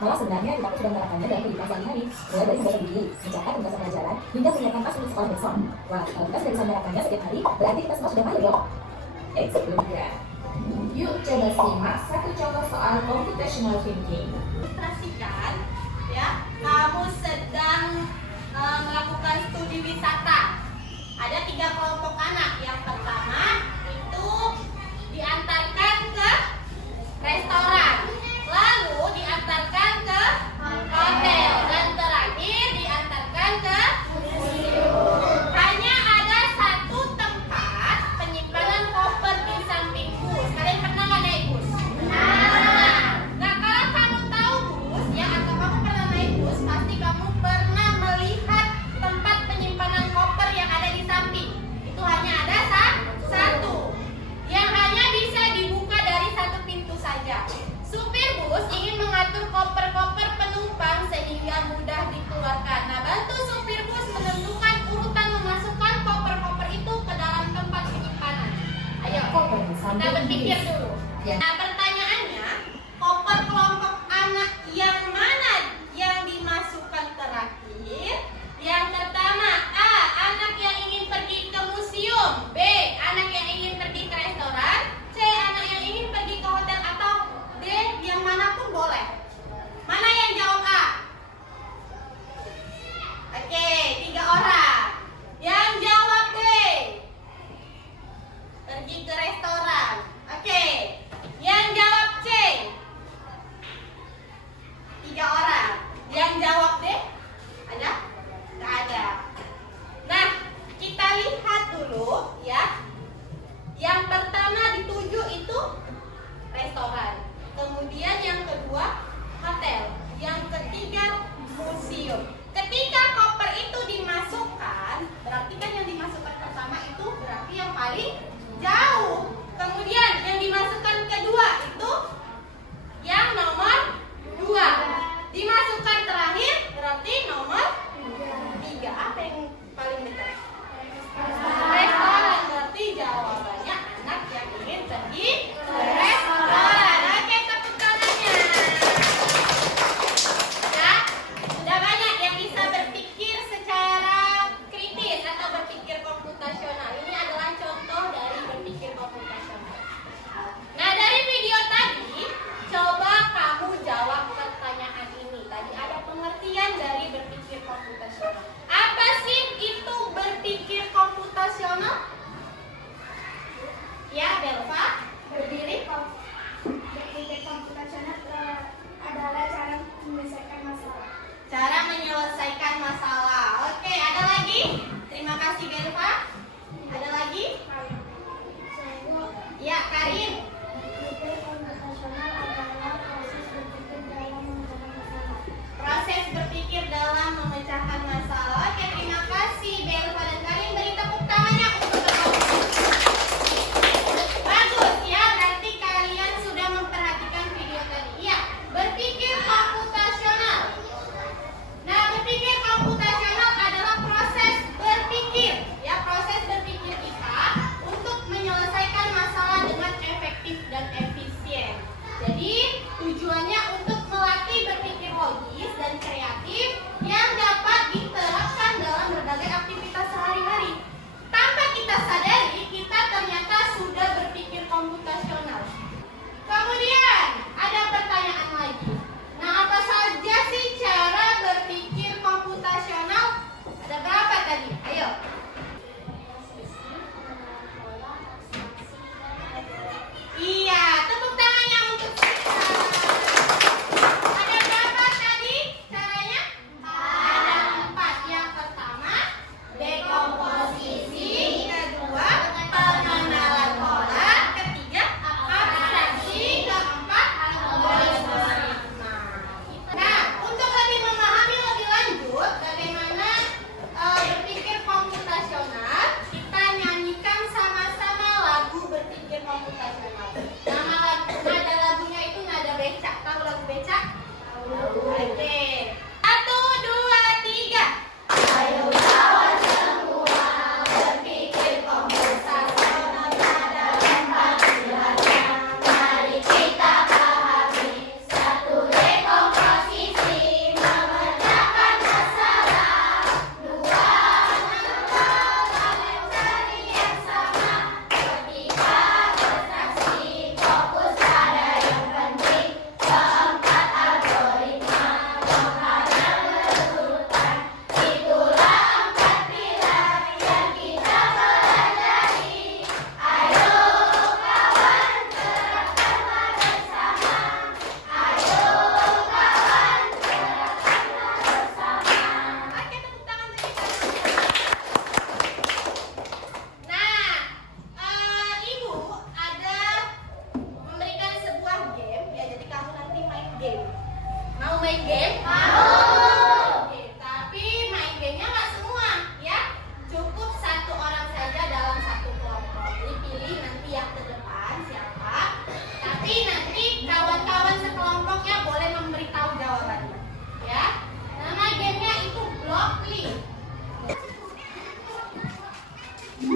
Malah sebenarnya kita sudah menerapkannya dalam kehidupan sehari-hari, mulai dari membaca buku, mencatat tugas pelajaran, hingga menyiapkan tas untuk sekolah besok. Wah, kalau kita sudah bisa menerapkannya setiap hari, berarti kita semua sudah mahir dong. Sebelum Ya. Yuk coba simak satu contoh soal computational thinking. Ilustrasikan, ya, kamu sedang melakukan studi wisata. Ada 3 kelompok anak. Yang pertama itu diantarkan ke restoran, lalu diantarkan ke hotel, dan terakhir diantarkan ke museum. Hanya ada satu tempat penyimpanan koper di samping bus. Kalian pernah nggak naik bus? Nah, kalau kamu tahu bus, ya, atau kamu pernah naik bus, pasti kamu pernah melihat tempat penyimpanan koper yang ada di samping. Itu hanya ada satu, yang hanya bisa dibuka dari satu pintu saja. Supir bus ingin mengatur koper-koper penumpang sehingga mudah dikeluarkan. Nah, bantu supir bus menentukan urutan memasukkan koper-koper itu ke dalam tempat penyimpanan. Ayo, kita berpikir dulu. Ya. Nah, pertanyaannya, koper kelompok anak yang mana yang dimasukkan terakhir? Yang pertama, A, anak yang ingin pergi ke museum. B, anak yang ingin pergi ke restoran. C, anak yang ingin pergi ke hotel. Atau D, yang manapun boleh. Mana yang jawab A? Oke, 3 orang. Yang jawab D, pergi ke restoran. Oke, yang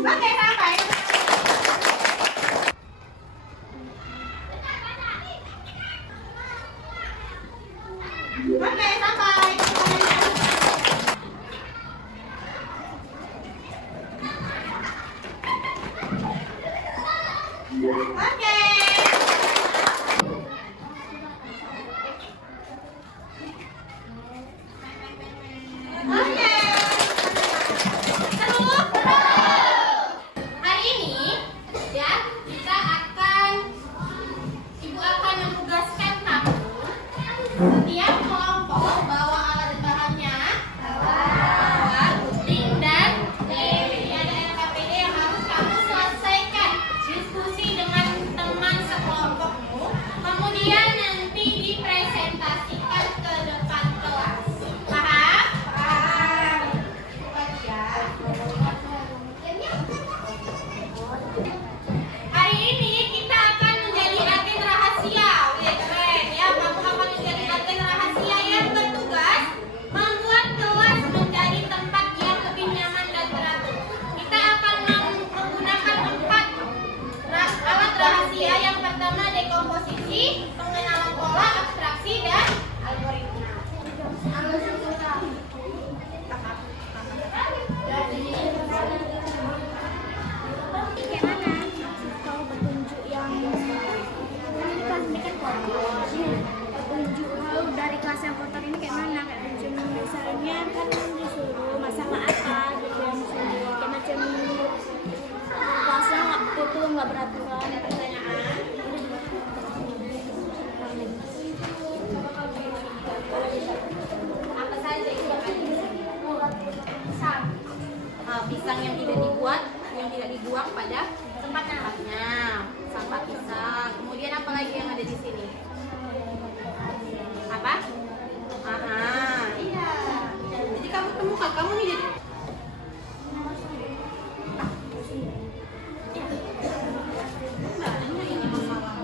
Oke, sampai. Oke, sampai. Oke. Oke. Terus. Hari ini ya kita akan Ibu akan menugaskan kamu setiap kelompok bawa alat bahannya, bawa gunting dan lem. Ini ada LKPD yang harus kamu selesaikan diskusi dengan teman sekelompokmu. Kemudian nanti dipresentasikan ke depan kelas. Paham? Paham. Ya. Hari ini kita akan menjadi agen rahasia. Wih, keren ya. Kamu akan menjadi agen rahasia yang bertugas membuat kelas menjadi tempat yang lebih nyaman dan teratur. Kita akan menggunakan 4 alat rahasia. Yang pertama dekomposisi, pengenalan pola, abstraksi, dan algoritma. Gimana kalau petunjuk yang petunjuk hal dari kelas yang kotor ini kayak mana? Kayak petunjuk misalnya kan disuruh masalah apa gitu yang kayak macam kelasnya itu nggak beraturan pertanyaan. Apa saja itu? Pisang yang tidak dibuat, yang tidak dibuang pada tempatnya. Sampah pisang. Kemudian apa lagi yang ada di sini? Apa? Iya. Jadi kamu temukan, kamu nih jadi. Nah, ini masalah.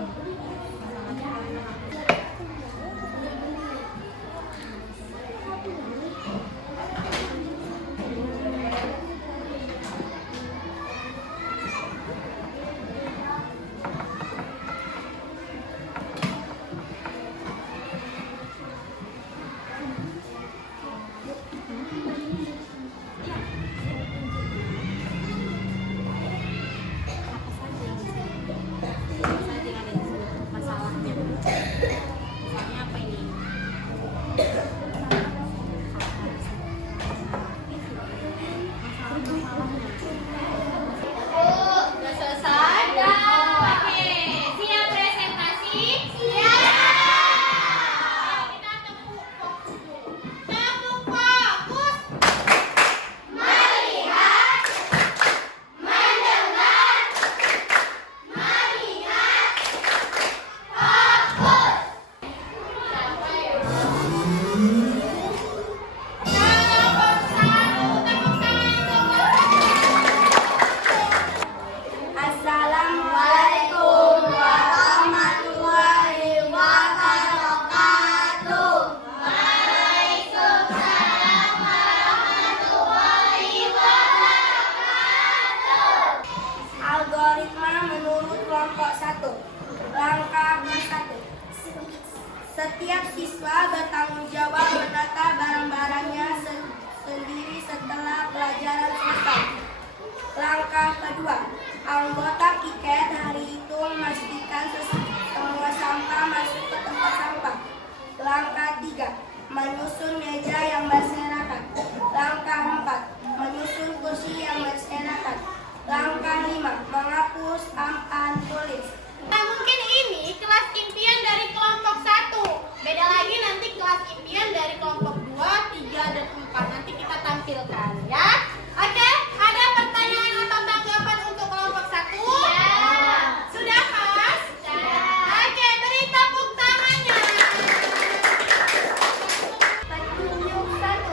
Masalahnya. Misalnya apa ini? Sudah selesai? Oke, siap presentasi? Siap! Kita tepuk fokus dulu. Tepuk fokus. Melihat, mendengar, melihat, fokus. Kelompok 1, tepuk tangan. Assalamualaikum warahmatullahi wabarakatuh. Waalaikumsalam warahmatullahi wabarakatuh. Algoritma menurut kelompok 1. Langkah 1. Setiap siswa bertanggung jawab menata barang-barangnya sendiri setelah pelajaran selesai. Langkah kedua, anggota piket hari itu memastikan semua sampah masuk ke tempat sampah. Langkah 3, menyusun meja yang berserakan. Langkah 4, menyusun kursi yang berserakan. Langkah 5, menghapus papan tulis. Nah, mungkin ini kelas impian dari kelompok 1. Beda lagi nanti kelas impian dari kelompok 2, 3, dan 4. Nanti kita tampilkan ya. Oke, ada pertanyaan atau tanggapan untuk kelompok 1? Ya. Sudah, Mas? Ya. Oke, beri tepuk tangannya. Petunjuk 1.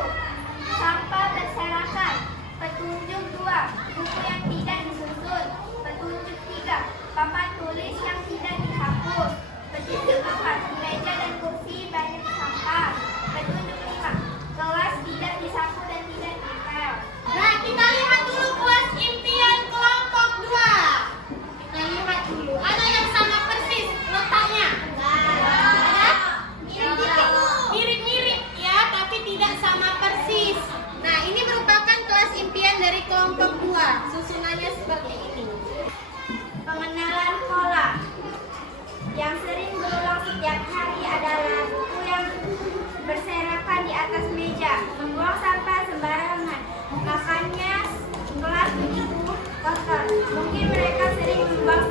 Naik kelompok 2, susunannya seperti ini. Pengenalan pola. Yang sering berulang setiap hari adalah buku yang berserakan di atas meja, membuang sampah sembarangan, makannya kelas begitu kotor. Mungkin mereka sering membuang